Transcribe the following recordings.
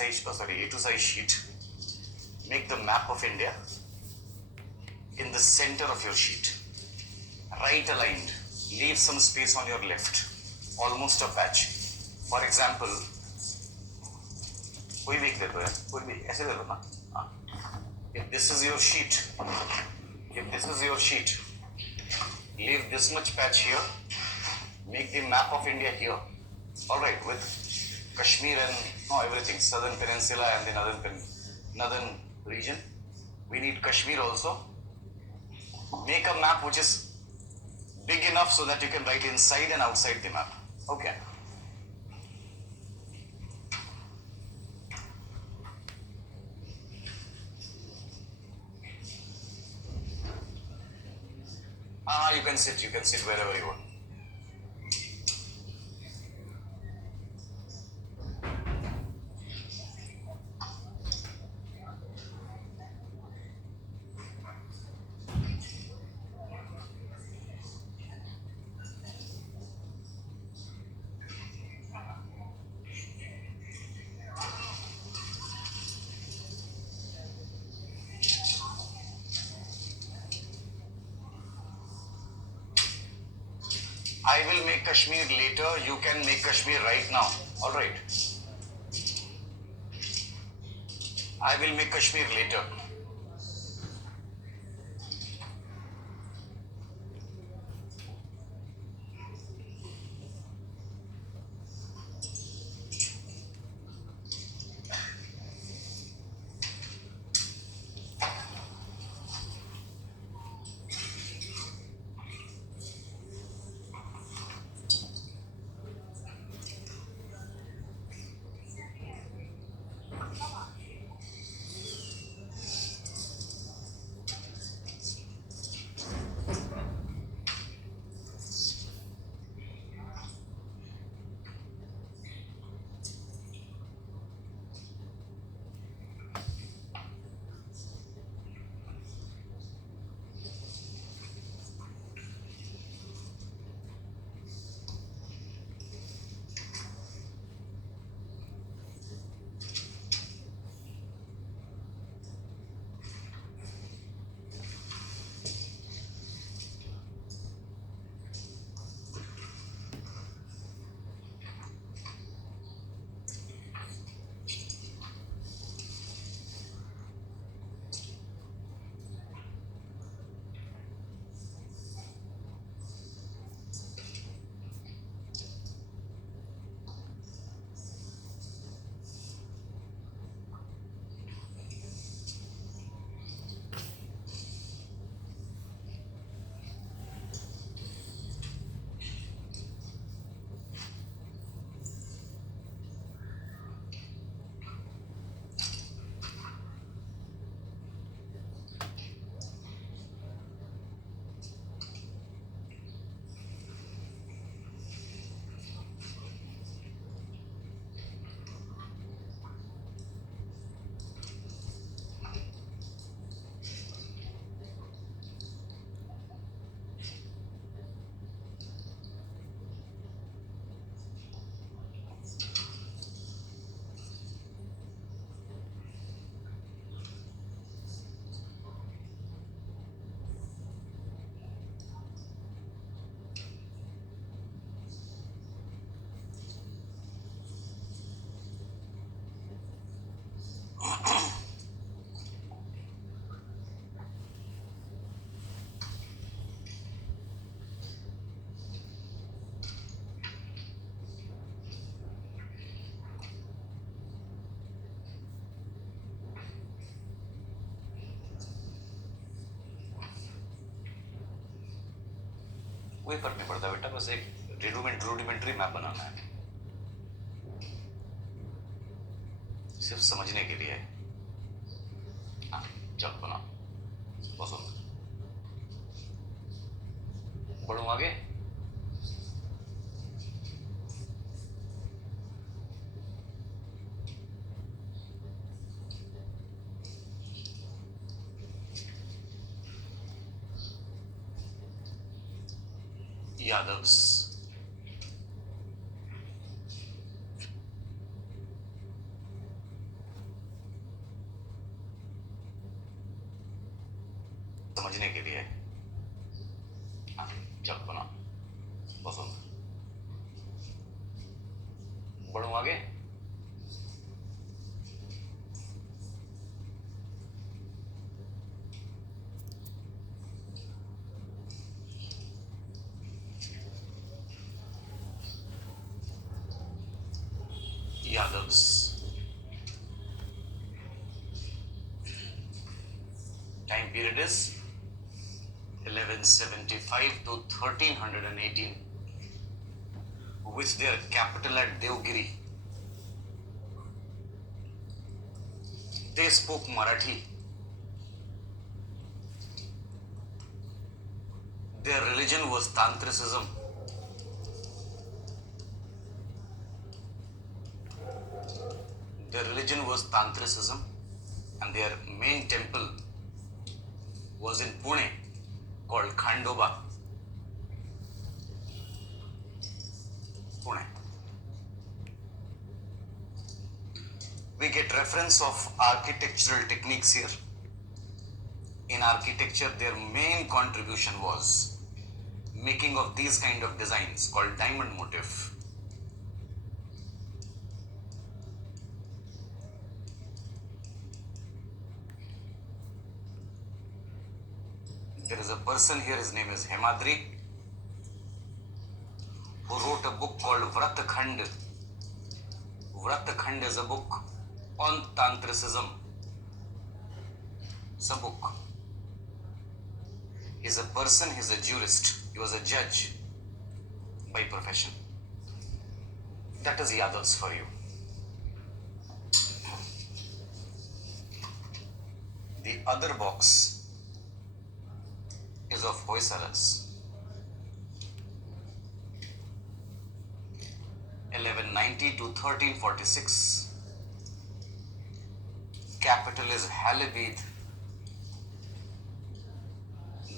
A2 size sheet. Make the map of India in the center of your sheet. Right aligned. Leave some space on your left. Almost a patch. For example, कोई भी एक दे दो यार, कोई भी ऐसे दे दो ना. If this is your sheet, leave this much patch here. Make the map of India here. All right, with Kashmir and everything, southern peninsula and the northern region. We need Kashmir also. Make a map which is big enough so that you can write inside and outside the map. Okay. You can sit wherever you want. I will make Kashmir later. You can make Kashmir right now. All right. I will make Kashmir later. कोई फर्क नहीं पड़ता बेटा, बस एक rudimentary map बनाना है, सिर्फ समझने के लिए. हाँ, चल बना. बस बढ़ूँ आगे. Yadavs. समझने के लिए। हाँ, जब बना पसंद बढ़ू आगे। Yadavs. Time period is 1175 to 1318, with their capital at Devgiri. They spoke Marathi. Their religion was Tantricism. Their religion was Tantricism, and their main temple was in Pune called Khandoba. Pune. We get reference of architectural techniques here. In architecture, their main contribution was making of these kind of designs called diamond motif. There is a person here, his name is Hemadri, who wrote a book called Vratakhand. Vratakhand is a book on Tantricism. It's a book. He's a person, he's a jurist. He was a judge by profession. That is Yadavs for you. The other box is of Hoysalas. 1190 to 1346. Capital is Halebid.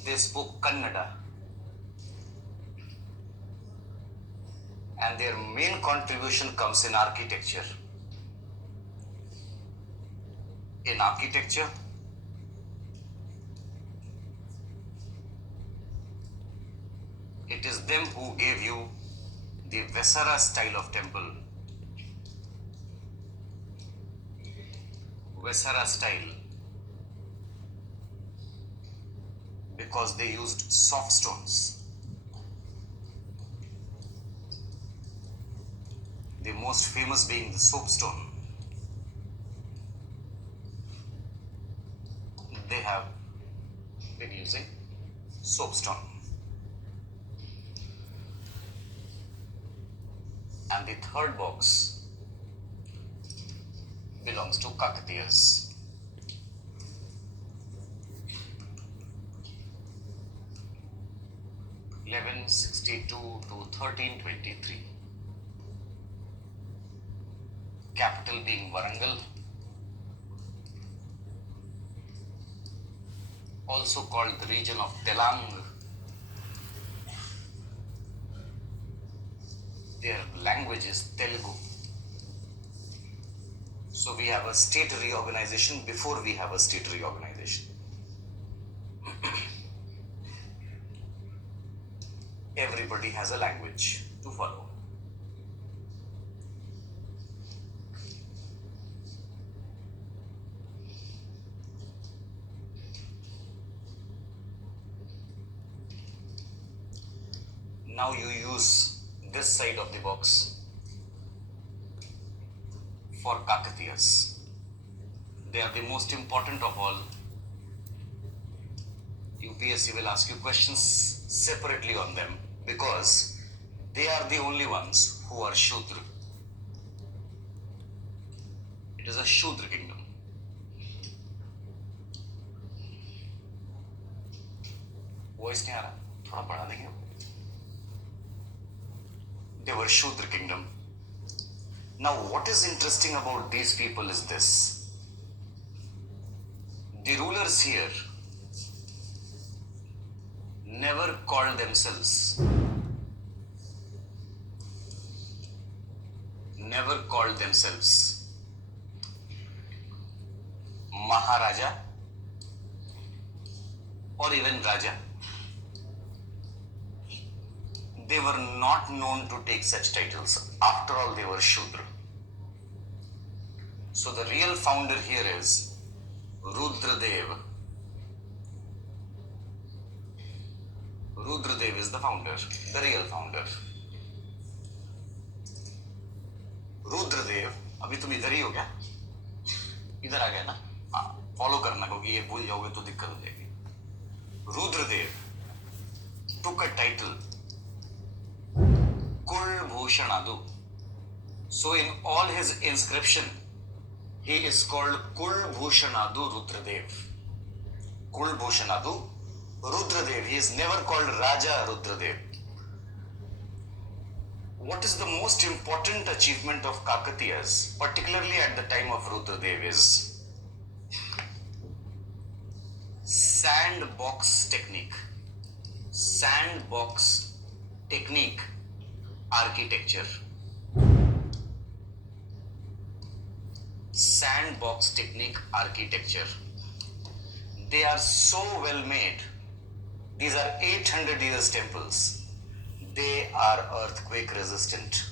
They spoke Kannada. And their main contribution comes in architecture. In architecture, it is them who gave you the Vesara style of temple. Vesara style, because they used soft stones. The most famous being the soapstone. They have been using soapstone. And the third box belongs to Kakatiyas. (1162 to 1323). Capital being Warangal, also called the region of Telang. Their language is Telugu. So we have a state reorganization before we have a state reorganization. Everybody has a language to follow. Now you use this side of the box for Kakatiyas. They are the most important of all. UPSC will ask you questions separately on them because they are the only ones who are Shudra. It is a Shudra kingdom. Voice नहीं आ रहा, थोड़ा बढ़ा देंगे. They were Shudra kingdom. Now what is interesting about these people is this. The rulers here never called themselves Maharaja or even Raja, they were not known to take such titles. After all, they were Shudra. So the real founder here is Rudradev. Rudradev is the founder, the real founder. Rudradev, अभी तुम इधर ही हो क्या? इधर आ गया ना? हाँ, follow करना क्योंकि ये भूल जाओगे तो दिक्कत हो जाएगी. Rudradev took a title Kulbhushanadu. So in all his inscription, he is called Kulbhushanadu Rudradev. Kulbhushanadu Rudradev. He is never called Raja Rudradev. What is the most important achievement of Kakatiyas, particularly at the time of Rudradev, is sandbox technique. Sandbox technique architecture. Sandbox technique architecture. They are so well made. These are 800 years temples. They are earthquake resistant.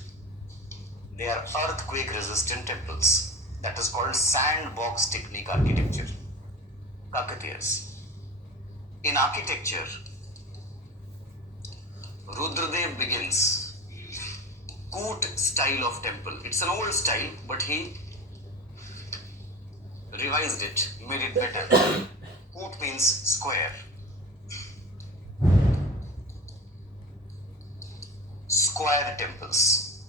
They are earthquake resistant temples. That is called sandbox technique architecture. Kakatiyas. In architecture, Rudradev begins Koot style of temple. It's an old style, but he revised it, made it better. Koot means square. Square temples.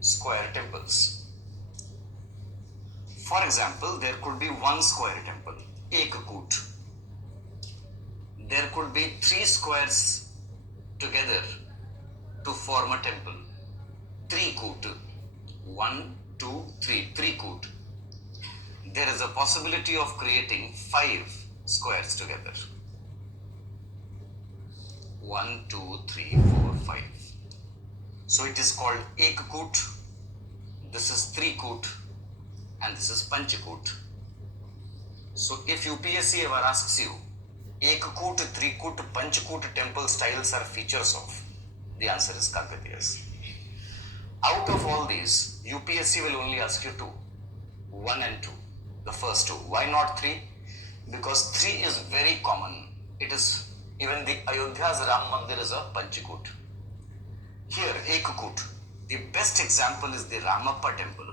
Square temples. For example, there could be one square temple, Ek Koot. There could be 3 squares together to form a temple. 3 Koot. 1, 2, 3. 3 Koot. There is a possibility of creating 5 squares together. 1, 2, 3, 4, 5. So it is called Ek Koot. This is 3 Koot. And this is Panchakoot. So if UPSC ever asks you, Ek Koot, 3 Koot, Panchakoot temple styles are features of, the answer is Kakatiyas. Out of all these, UPSC will only ask you 2. 1 and 2. The first 2. Why not 3? Because 3 is very common. It is, even the Ayodhya's Ram Mandir is a Panchakoot. Here, Ek Koot. The best example is the Ramappa temple.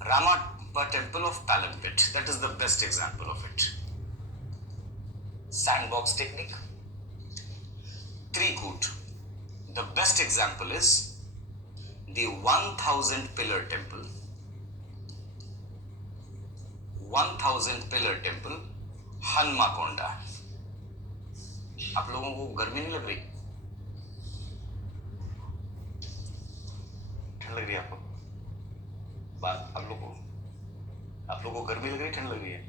Ramappa temple of Palampet. That is the best example of it. Sandbox technique. 3 Koot. The best example is the 1000 pillar temple. 1000 pillar temple, Hanmakonda. आप लोगों को गर्मी नहीं लग रही? ठंड लग रही है आपको? बात आप लोगों को गर्मी लग रही है, ठंड लग रही है?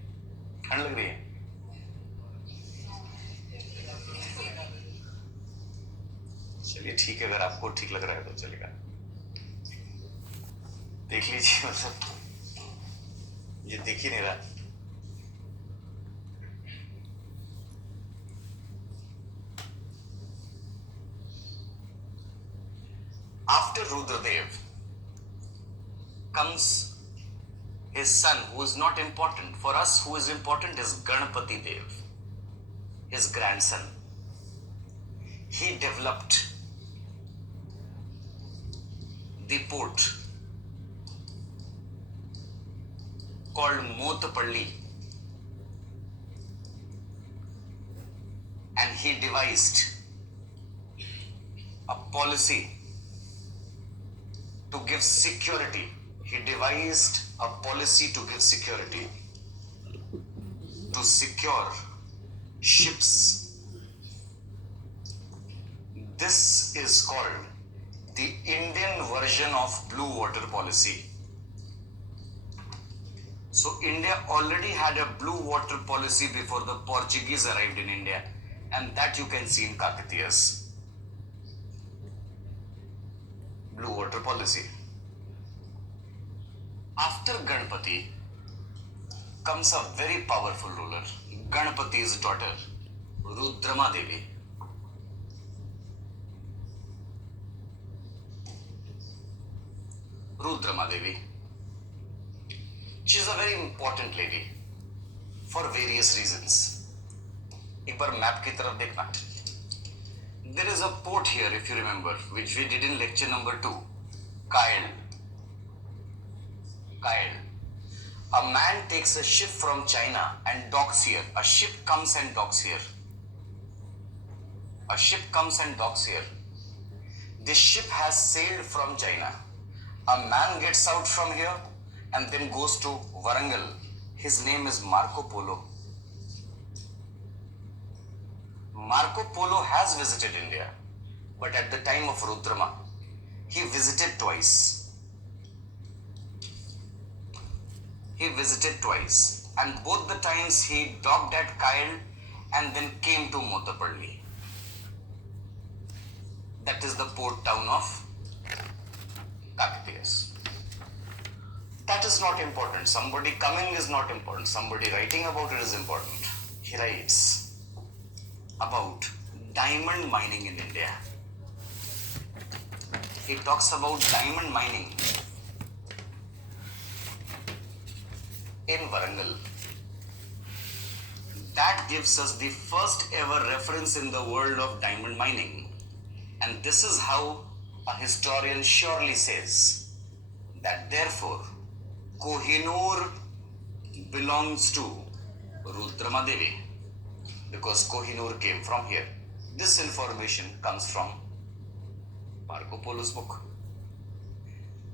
ठंड लग रही है? चलिए ठीक है, अगर आपको ठीक लग रहा है तो चलेगा. देख लीजिए, मतलब ये दिख ही नहीं रहा. After Rudradev comes his son, who is not important. For us, who is important is Ganpati Dev, his grandson. He developed the port called Motapalli, and he devised a policy to give security. He devised a policy to give security, to secure ships. This is called the Indian version of Blue Water Policy. So India already had a Blue Water Policy before the Portuguese arrived in India, and that you can see in Kakatiyas. Blue Water Policy. After After Ganpati comes a very powerful ruler, Ganpati's daughter, Rudrama Devi. Rudrama Devi. She is a very important lady for various reasons. एक बार map की तरफ देखना. There is a port here, if you remember, which we did in lecture number 2. Kyle. Kyle. A man takes a ship from China and docks here. A ship comes and docks here. A ship comes and docks here. This ship has sailed from China. A man gets out from here and then goes to Warangal. His name is Marco Polo. Marco Polo has visited India, but at the time of Rudrama, he visited twice. He visited twice, and both the times he docked at Kyle and then came to Motapalli. That is the port town of Kakatiyas. That is not important. Somebody coming is not important. Somebody writing about it is important. He writes about diamond mining in India. He talks about diamond mining in Warangal. That gives us the first ever reference in the world of diamond mining. And this is how a historian surely says that therefore Kohinoor belongs to Rudrama Devi because Kohinoor came from here. This information comes from Marco Polo's book.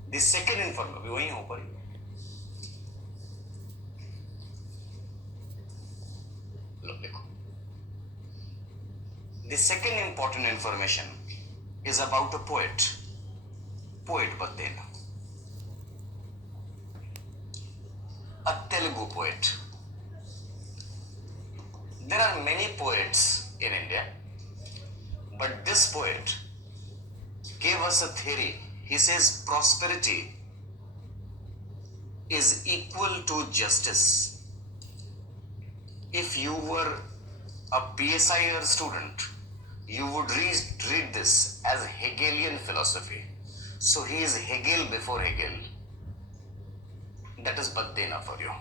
The second information, वहीं हो पर लो देखो. The second important information is about a poet, poet Baddena, a Telugu poet. There are many poets in India, but this poet gave us a theory. He says prosperity is equal to justice. If you were a PSIR student, you would read this as Hegelian philosophy. So he is Hegel before Hegel. That is Baddena for you.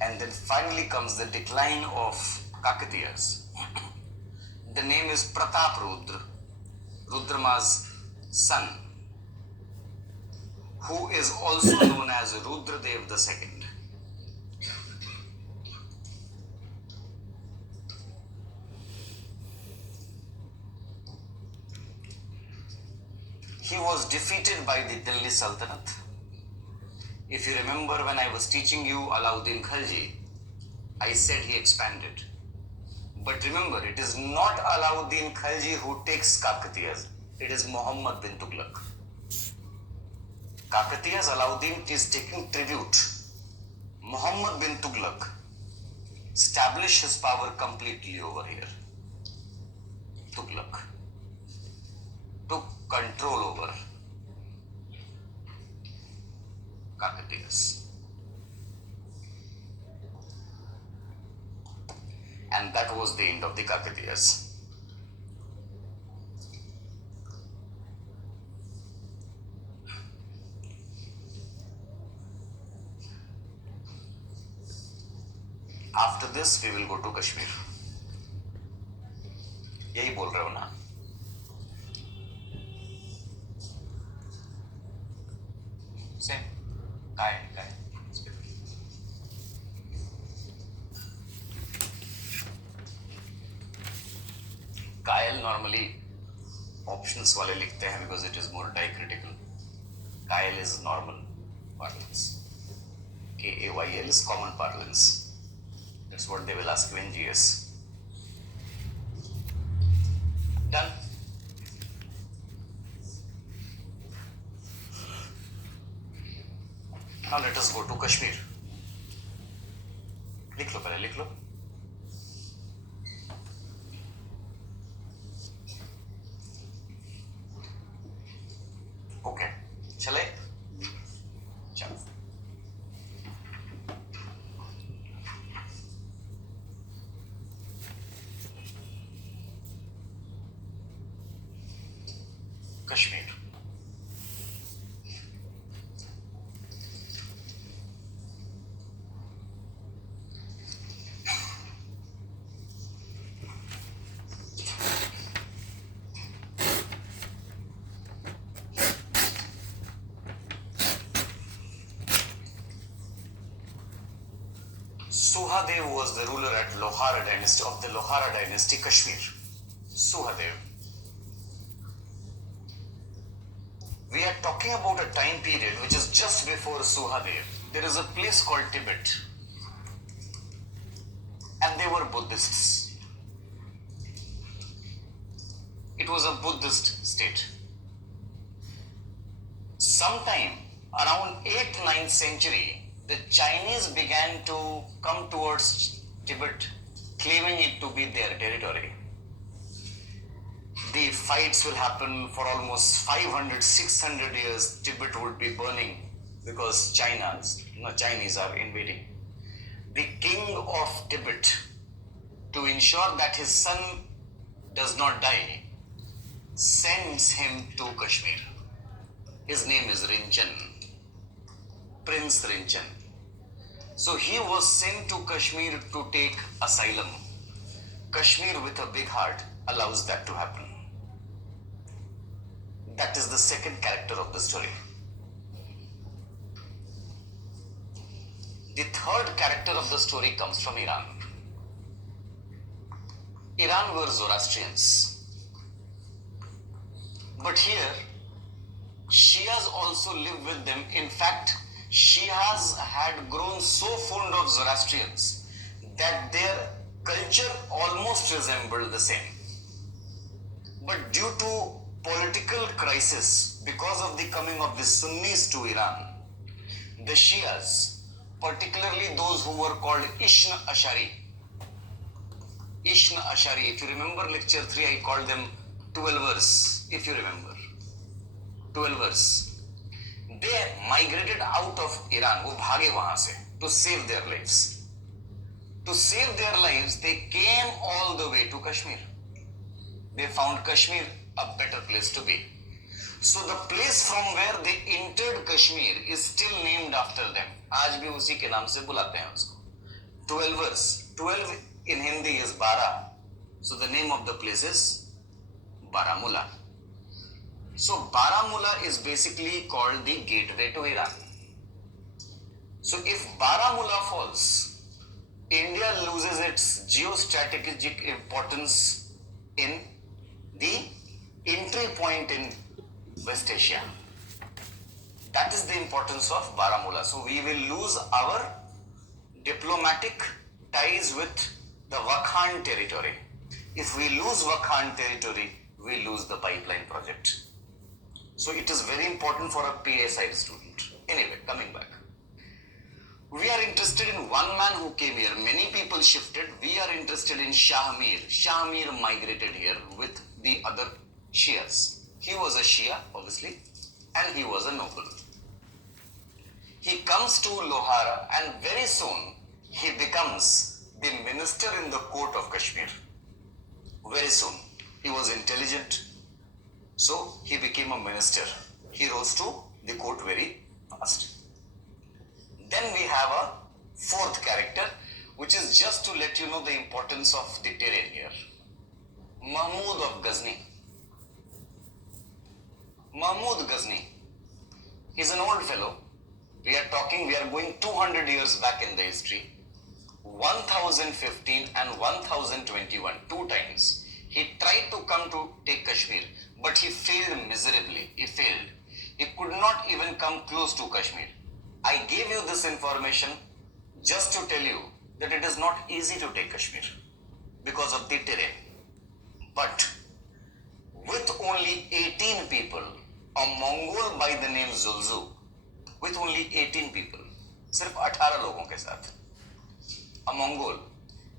And then finally comes the decline of Kakatiyas. The name is Pratap Rudra, Rudrama's son, who is also known as Rudradev II. He was defeated by the Delhi Sultanate. If you remember when I was teaching you Alauddin Khalji, I said he expanded. But remember, it is not Alauddin Khalji who takes Kakatiyas. It is Muhammad bin Tughlaq. Kakatiyas, Alauddin is taking tribute. Muhammad bin Tughlaq established his power completely over here. Tughlaq took control over Kakatiyas. And that was the end of the Kakatiyas. After this, we will go to Kashmir. यही बोल रहे हो ना? Same. Kyle. Kyle normally options वाले लिखते हैं because it is more diacritical. Kyle is normal parlance. K-A-Y-L is common parlance. That's what they will ask you in GS. Done. Now let us go to Kashmir. लिख लो पहले, लिख लो. Okay, चले. Kashmir. Suhadev was the ruler at Lohara dynasty of the Lohara dynasty, Kashmir. Suhadev. We are talking about a time period which is just before Suhadev. There is a place called Tibet, and they were Buddhists. It was a Buddhist state. Sometime around 8th, 9th century, the Chinese began to come towards Tibet, claiming it to be their territory. The fights will happen for almost 500, 600 years. Tibet would be burning because Chinese are invading. The king of Tibet, to ensure that his son does not die, sends him to Kashmir. His name is Rinchen, Prince Rinchen. So he was sent to Kashmir to take asylum. Kashmir with a big heart allows that to happen. That is the second character of the story. The third character of the story comes from Iran. Iran were Zoroastrians. But here, Shias also live with them. In fact, Shias had grown so fond of Zoroastrians that their culture almost resembled the same. But due to political crisis, because of the coming of the Sunnis to Iran, the Shias, particularly those who were called Ishna Ashari, if you remember lecture 3, I called them 12ers, if you remember, 12ers. They migrated out of Iran, वो भागे वहां से, to save their lives. To save their lives, they came all the way to Kashmir. They found Kashmir a better place to be. So the place from where they entered Kashmir is still named after them. आज भी उसी के नाम से बुलाते हैं उसको. 12ers. 12 in Hindi is 12. So the name of the place is Baramulla. So Baramulla is basically called the gateway to Iran. So if Baramulla falls, India loses its geostrategic importance in the entry point in West Asia. That is the importance of Baramulla. So we will lose our diplomatic ties with the Wakhan territory. If we lose Wakhan territory, we lose the pipeline project. So it is very important for a PA side student. Anyway, coming back. We are interested in one man who came here. Many people shifted. We are interested in Shah Mir. Shah Mir migrated here with the other Shias. He was a Shia, obviously, and he was a noble. He comes to Lohara and very soon he becomes the minister in the court of Kashmir. Very soon. He was intelligent. So he became a minister. He rose to the court very fast. Then we have a fourth character, which is just to let you know the importance of the terrain here. Mahmud of Ghazni. Mahmud Ghazni. He's an old fellow. We are going 200 years back in the history. 1015 and 1021, 2 times. He tried to come to take Kashmir, but he failed miserably. He failed. He could not even come close to Kashmir. I gave you this information just to tell you that it is not easy to take Kashmir because of the terrain. But with only 18 people, a Mongol by the name Zulzu, with only 18 people, सिर्फ 18 लोगों के साथ, a Mongol,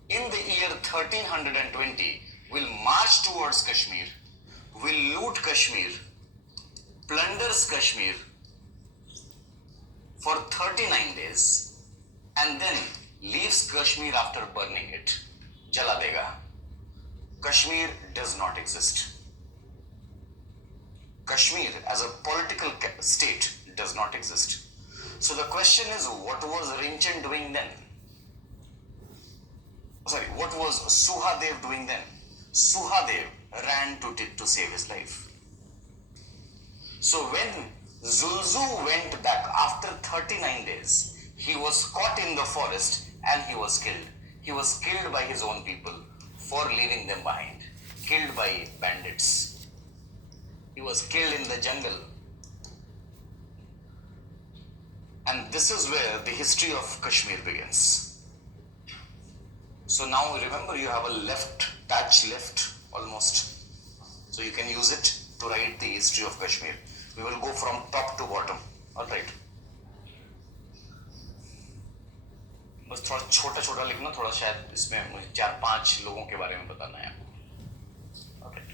in the year 1320, will march towards Kashmir, will loot Kashmir, plunders Kashmir for 39 days, and then leaves Kashmir after burning it. Jala dega. Kashmir does not exist. Kashmir as a political state does not exist. So the question is, what was Rinchen doing then? Sorry, what was Suhadev doing then? Suhadev ran to save his life. So when Zulzu went back after 39 days, he was caught in the forest and he was killed. He was killed by his own people for leaving them behind. Killed by bandits. He was killed in the jungle. And this is where the history of Kashmir begins. So now remember, you have a left patch left almost. So you can use it to write the history of Kashmir. We will go from top to bottom. Alright. बस थोड़ा छोटा छोटा लिखना, थोड़ा शायद इसमें मुझे 4-5 लोगों के बारे में बताना है आपको. Alright.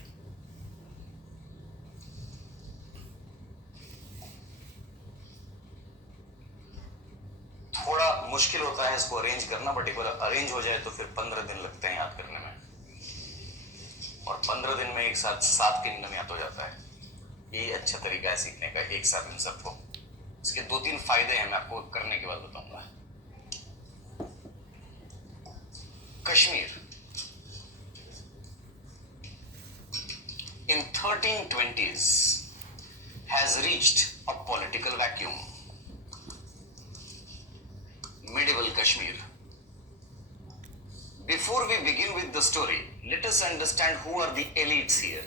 थोड़ा मुश्किल होता है इसको अरेंज करना, बट एक बार अरेंज हो जाए तो फिर 15 दिन लगते हैं याद करने में, और 15 दिन में एक साथ 7 दिन में याद हो जाता है. ये अच्छा तरीका है सीखने का, एक साथ इन सबको. इसके 2-3 फायदे हैं, मैं आपको करने के बाद बताऊंगा. Kashmir in 1320s has reached a political vacuum. Medieval Kashmir. Before we begin with the story, let us understand who are the elites here.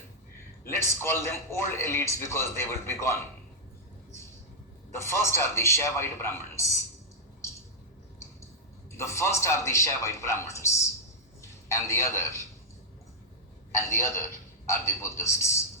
Let's call them old elites because they will be gone. The first are the Shaivite Brahmins. And the other are the Buddhists.